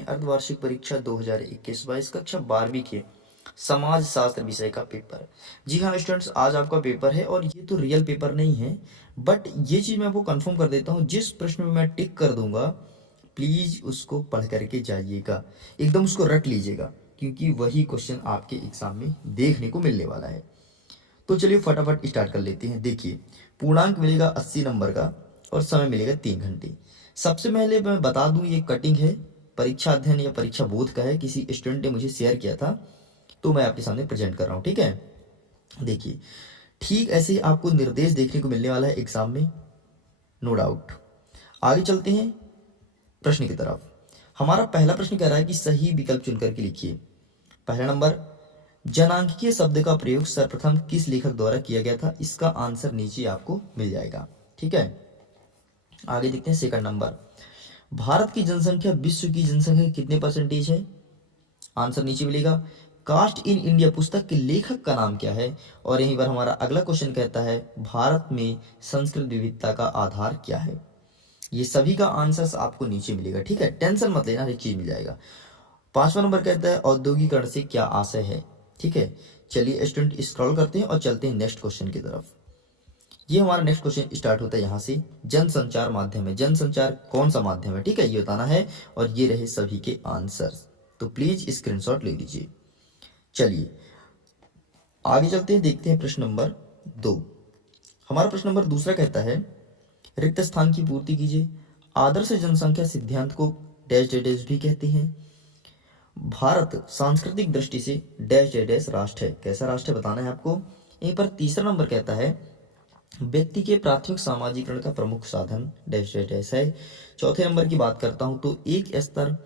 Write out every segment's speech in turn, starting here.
हैं अर्धवार्षिक परीक्षा 2021-22 कक्षा 12वीं के समाज शास्त्र विषय का पेपर। जी हाँ स्टूडेंट्स, आज आपका पेपर है और ये तो रियल पेपर नहीं है, बट ये चीज़ मैं आपको कंफर्म कर देता हूँ, जिस प्रश्न में मैं टिक कर दूंगा प्लीज़ उसको पढ़ करके जाइएगा, एकदम उसको रट लीजिएगा, क्योंकि वही क्वेश्चन आपके एग्जाम में देखने को मिलने वाला है। तो चलिए फटाफट स्टार्ट कर लेते हैं। देखिए, पूर्णांक मिलेगा 80 नंबर का और समय मिलेगा 3 घंटे। सबसे पहले मैं बता दूं, ये कटिंग है, परीक्षा अध्ययन या परीक्षा बोध का है, किसी स्टूडेंट ने मुझे शेयर किया था तो मैं आपके सामने प्रेजेंट कर रहा हूं। ठीक है, देखिए ठीक ऐसे ही आपको निर्देश देखने को मिलने वाला है एग्जाम में, नो डाउट। आगे चलते हैं प्रश्न की तरफ। हमारा पहला प्रश्न कह रहा है कि सही विकल्प चुनकर के लिखिए। पहला नंबर, जनांकीय शब्द का प्रयोग सर्वप्रथम किस लेखक द्वारा किया गया था? इसका आंसर नीचे आपको मिल जाएगा। ठीक है, आगे देखते हैं सेकंड नंबर, भारत की जनसंख्या विश्व की जनसंख्या के कितने परसेंटेज है? आंसर नीचे मिलेगा। कास्ट इन इंडिया पुस्तक के लेखक का नाम क्या है? और यहीं पर हमारा अगला क्वेश्चन कहता है भारत में संस्कृत विविधता का आधार क्या है? ये सभी का आंसर आपको नीचे मिलेगा। ठीक है, टेंशन मत लेना, हर एक चीज मिल जाएगा। पांचवा नंबर कहता है औद्योगिकरण से क्या आशय है? ठीक है, चलिए स्टूडेंट स्क्रॉल करते हैं और चलते हैं नेक्स्ट क्वेश्चन की तरफ। ये हमारा नेक्स्ट क्वेश्चन स्टार्ट होता है यहाँ से, जनसंचार माध्यम है, जनसंचार कौन सा माध्यम है? ठीक है, ये बताना है और ये रहे सभी के आंसर्स, तो प्लीज स्क्रीनशॉट ले लीजिए। चलिए आगे चलते हैं, देखते हैं प्रश्न नंबर 2। हमारा प्रश्न नंबर दूसरा कहता है रिक्त स्थान की पूर्ति कीजिए। आदर्श जनसंख्या सिद्धांत को डैश डैश डैश भी कहते हैं। भारत सांस्कृतिक दृष्टि से डैश डैश डैश राष्ट्र है, कैसा राष्ट्र है बताना है आपको। यहीं पर तीसरा नंबर कहता है व्यक्ति के प्राथमिक सामाजिकरण का प्रमुख साधन डैश डैश डैश है। चौथे नंबर की बात करता हूं तो एक स्तर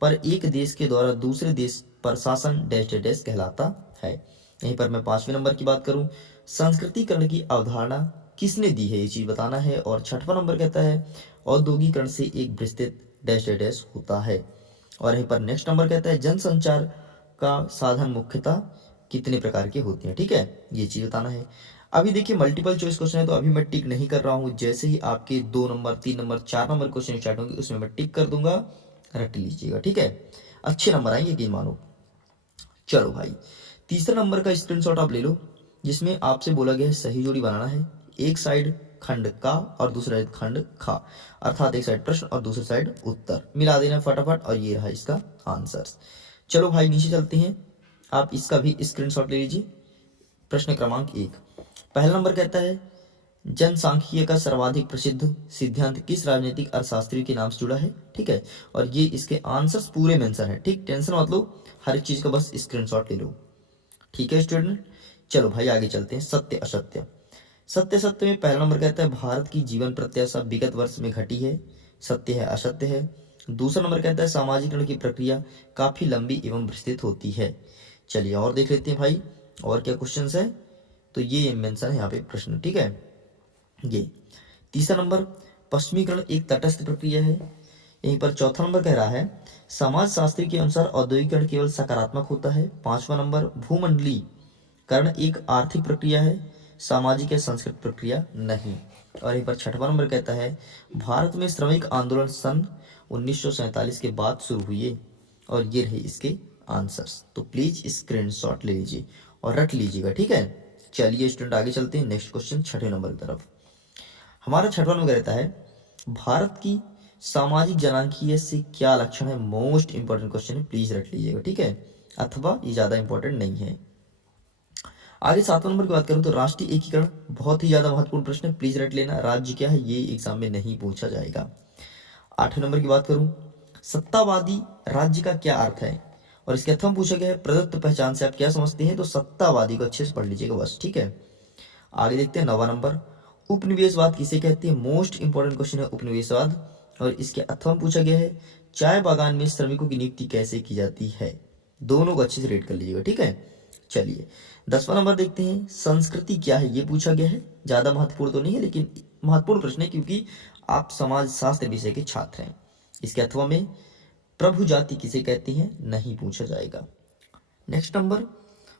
पर एक देश के द्वारा दूसरे देश पर शासन डैश डैश डैश कहलाता है। यहीं पर मैं पांचवें नंबर की बात करूं, संस्कृतिकरण की अवधारणा किसने दी है, ये चीज बताना है। और छठवां नंबर कहता है औद्योगिकरण से एक विस्तृत डैश डैश डैश होता है। और यहीं पर नेक्स्ट नंबर कहता है जनसंचार का साधन मुख्यतः कितने प्रकार के होते हैं? ठीक है, ये चीज बताना है। अभी देखिए मल्टीपल चॉइस क्वेश्चन है तो अभी मैं टिक नहीं कर रहा हूं, जैसे ही आपके 2 number 3 number 4 number question start होंगे उसमें मैं टिक कर दूंगा, रट लीजिएगा। ठीक है, अच्छे नंबर आएंगे यकीन मानो। चलो भाई, तीसरा नंबर का स्क्रीनशॉट आप ले लो, जिसमें आपसे बोला गया है सही जोड़ी बनाना है। एक साइड खंड का और दूसरा साइड खंड खा, अर्थात एक साइड प्रश्न और दूसरी साइड उत्तर मिला देना फटाफट, और ये रहा इसका आंसर। चलो भाई नीचे चलते हैं, आप इसका भी स्क्रीनशॉट ले लीजिए। प्रश्न क्रमांक 1, पहला नंबर कहता है जनसांख्यिकीय का सर्वाधिक प्रसिद्ध सिद्धांत किस राजनीतिक अर्थशास्त्री के नाम से जुड़ा है? ठीक है, और ये इसके आंसर्स पूरे मेंशन है। ठीक, टेंशन मत लो, हर एक चीज का बस स्क्रीनशॉट ले लो। ठीक है स्टूडेंट, चलो भाई आगे चलते हैं। सत्य असत्य, सत्य सत्य में पहला नंबर कहता है भारत की जीवन प्रत्याशा विगत वर्ष में घटी है, सत्य है असत्य है। दूसरा नंबर कहता है सामाजिकरण की प्रक्रिया काफी लंबी एवं विस्तृत होती है। चलिए और देख लेते हैं भाई और क्या क्वेश्चन है, तो ये मेंशन है यहाँ पे प्रश्न। ठीक है, ये तीसरा नंबर पश्चिमीकरण एक तटस्थ प्रक्रिया है। यहीं पर चौथा नंबर कह रहा है समाज शास्त्री के अनुसार औद्योगिकरण केवल सकारात्मक होता है। पांचवा नंबर भूमंडलीकरण एक आर्थिक प्रक्रिया है, सामाजिक या सांस्कृतिक प्रक्रिया नहीं। और यहीं पर छठवां नंबर कहता है भारत में श्रमिक आंदोलन सन 1947 के बाद शुरू हुए, और ये रहे इसके आंसर्स। तो प्लीज स्क्रीनशॉट ले लीजिए और रख लीजिएगा। ठीक है, चलिए स्टूडेंट आगे चलते हैं नेक्स्ट क्वेश्चन छठे नंबर की तरफ। हमारा छठवां नंबर रहता है भारत की सामाजिक जनांकीय से क्या लक्षण है? मोस्ट इंपॉर्टेंट क्वेश्चन है, प्लीज रख लीजिएगा। ठीक है, अथवा ये ज्यादा इंपॉर्टेंट नहीं है। आगे सातवां नंबर की बात करूं तो राष्ट्रीय एकीकरण बहुत ही ज्यादा महत्वपूर्ण प्रश्न है, प्लीज रट लेना। राज्य क्या है ये एग्जाम में नहीं पूछा जाएगा। आठवें नंबर की बात करूं सत्तावादी राज्य का क्या अर्थ है, और इसके अर्थम पूछा गया है प्रदत्त पहचान से आप क्या समझते हैं, तो सत्तावादी को अच्छे से पढ़ लीजिएगा बस। ठीक है, आगे देखते हैं नवा नंबर उपनिवेशवाद किसे कहते हैं? मोस्ट इंपॉर्टेंट क्वेश्चन है उपनिवेशवाद, और इसके अर्थम पूछा गया है चाय बागान में श्रमिकों की नियुक्ति कैसे की जाती है। दोनों को अच्छे से रेड कर लीजिएगा। ठीक है, चलिए 10वां नंबर देखते हैं संस्कृति क्या है, ये पूछा गया है। ज्यादा महत्वपूर्ण तो नहीं है लेकिन महत्वपूर्ण प्रश्न है क्योंकि आप समाज शास्त्र विषय के छात्र हैं। इसके अथवा में प्रभु जाति किसे कहते हैं, नहीं पूछा जाएगा। नेक्स्ट नंबर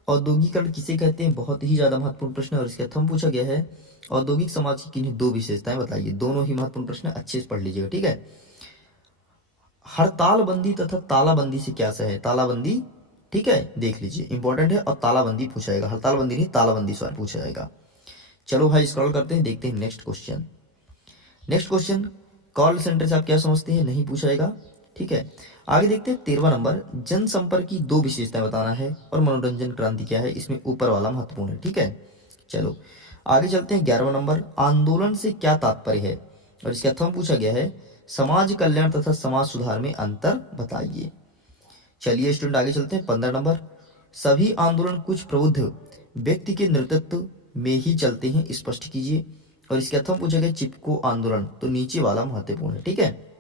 औद्योगिकरण किसे कहते हैं, बहुत ही ज्यादा महत्वपूर्ण प्रश्न है, और इसके अथवा पूछा गया है औद्योगिक समाज की किन्हीं दो विशेषताएं बताइए। दोनों ही महत्वपूर्ण प्रश्न, अच्छे से पढ़ लीजिएगा। ठीक है, हड़तालबंदी तथा तालाबंदी से क्या सा है? तालाबंदी, ठीक है, देख लीजिए, इंपॉर्टेंट है। और तालाबंदी पूछा जाएगा, हड़तालबंदी नहीं, तालाबंदी सवाल पूछा जाएगा। चलो भाई स्क्रॉल करते हैं, देखते हैं next question. Next question, call centre से आप क्या समझते हैं? नहीं पूछा जाएगा, ठीक है। आगे देखते हैं 13वां नंबर, जनसंपर्क की दो विशेषताएं बताना है और मनोरंजन क्रांति क्या है? इसमें ऊपर वाला महत्वपूर्ण है, ठीक है। चलो आगे चलते हैं 11वां नंबर, आंदोलन से क्या तात्पर्य है? और इसका अर्थम पूछा गया है, समाज कल्याण तथा समाज सुधार में अंतर बताइए। चलिए स्टूडेंट आगे चलते हैं 15 नंबर, सभी आंदोलन कुछ प्रबुद्ध व्यक्ति के नेतृत्व में ही चलते हैं, स्पष्ट कीजिए। और इसके अर्थम पूछा गया चिपको आंदोलन, तो नीचे वाला महत्वपूर्ण है, ठीक है।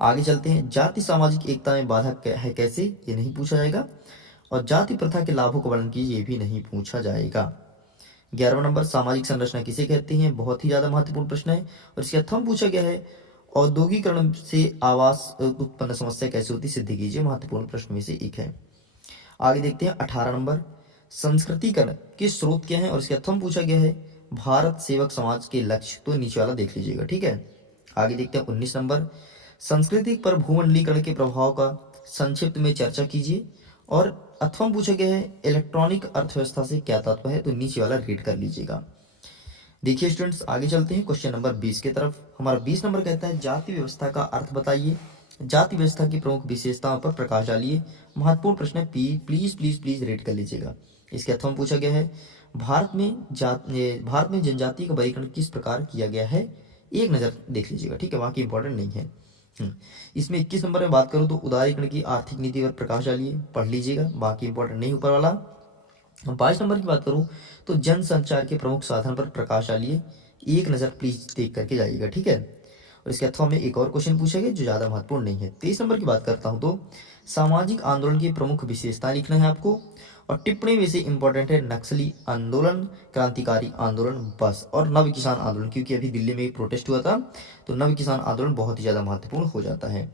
आगे चलते हैं, जाति सामाजिक एकता में बाधा है कैसे? ये नहीं पूछा जाएगा। और जाति प्रथा के लाभों का वर्णन कीजिए, ये भी नहीं पूछा जाएगा। 11वां नंबर, सामाजिक संरचना किसे कहते हैं? बहुत ही ज्यादा महत्वपूर्ण प्रश्न है। और इसके अर्थम पूछा गया है, औद्योगिकरण से आवास उत्पन्न समस्या कैसे होती, सिद्ध कीजिए। महत्वपूर्ण प्रश्न में से एक है। आगे देखते हैं 18 नंबर, संस्कृतिकरण के स्रोत क्या है? और इसके अर्थम पूछा गया है, भारत सेवक समाज के लक्ष्य, तो नीचे वाला देख लीजिएगा, ठीक है। आगे देखते हैं 19 नंबर, संस्कृति पर भूमंडलीकरण के प्रभाव का संक्षिप्त में चर्चा कीजिए। और अथवा पूछा गया है, इलेक्ट्रॉनिक अर्थव्यवस्था से क्या तात्पर्य है? तो नीचे वाला रीड कर लीजिएगा। देखिए स्टूडेंट्स आगे चलते हैं क्वेश्चन नंबर 20 की तरफ। हमारा 20 नंबर कहता है, जाति व्यवस्था का अर्थ बताइए, जाति व्यवस्था की प्रमुख विशेषताओं पर प्रकाश डालिए। महत्वपूर्ण प्रश्न है, प्लीज प्लीज प्लीज रीड कर लीजिएगा। इसके अर्थों में पूछा गया है, भारत में जनजाति का वर्गीकरण किस प्रकार किया गया है? एक नजर देख लीजिएगा, ठीक है, वहां की इंपॉर्टेंट नहीं है। इसमें 21 नंबर में बात करूं तो उदारीकरण की आर्थिक नीति पर प्रकाश डालिए, पढ़ लीजिएगा, बाकी इंपॉर्टेंट नहीं ऊपर वाला। 22 नंबर की बात करूं तो जन संचार के प्रमुख साधन पर प्रकाश डालिए, एक नजर प्लीज देख करके जाइएगा, ठीक है। और इसके अथवा में एक और क्वेश्चन पूछा गया जो ज्यादा महत्वपूर्ण नहीं है। 23 नंबर की बात करता हूं तो सामाजिक आंदोलन की प्रमुख विशेषताएं लिखना है आपको। और टिप्पणी में से इंपॉर्टेंट है, नक्सली आंदोलन, क्रांतिकारी आंदोलन, बस, और नव किसान आंदोलन, क्योंकि अभी दिल्ली में प्रोटेस्ट हुआ था, तो नव किसान आंदोलन बहुत ही ज्यादा महत्वपूर्ण हो जाता है।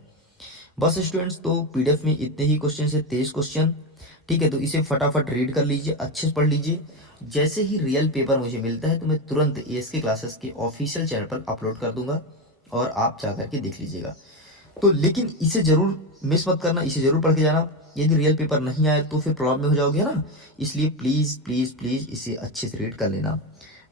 बस स्टूडेंट्स, तो पीडीएफ में इतने ही क्वेश्चन है, 23 क्वेश्चन, ठीक है। तो इसे फटाफट रीड कर लीजिए, अच्छे से पढ़ लीजिए। जैसे ही रियल पेपर मुझे मिलता है तो मैं तुरंत एएसके क्लासेस के ऑफिशियल चैनल पर अपलोड कर दूंगा और आप जा करके देख लीजिएगा। तो लेकिन इसे जरूर मिस मत करना, इसे जरूर पढ़ के जाना। यदि रियल पेपर नहीं आए तो फिर प्रॉब्लम में हो जाओगे ना, इसलिए प्लीज प्लीज प्लीज इसे अच्छे से रीड कर लेना।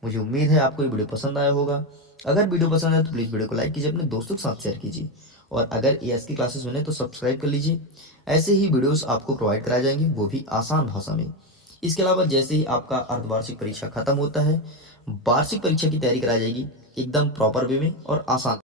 मुझे उम्मीद है आपको ये वीडियो पसंद आया होगा। अगर वीडियो पसंद आए तो प्लीज वीडियो को लाइक कीजिए, अपने दोस्तों के साथ शेयर कीजिए। और अगर एएसके क्लासेस बने तो सब्सक्राइब कर लीजिए, ऐसे ही वीडियोस आपको प्रोवाइड कराए जाएंगे, वो भी आसान भाषा में। इसके अलावा जैसे ही आपका अर्धवार्षिक परीक्षा खत्म होता है, वार्षिक परीक्षा की तैयारी कराई जाएगी एकदम प्रॉपर वे में और आसान।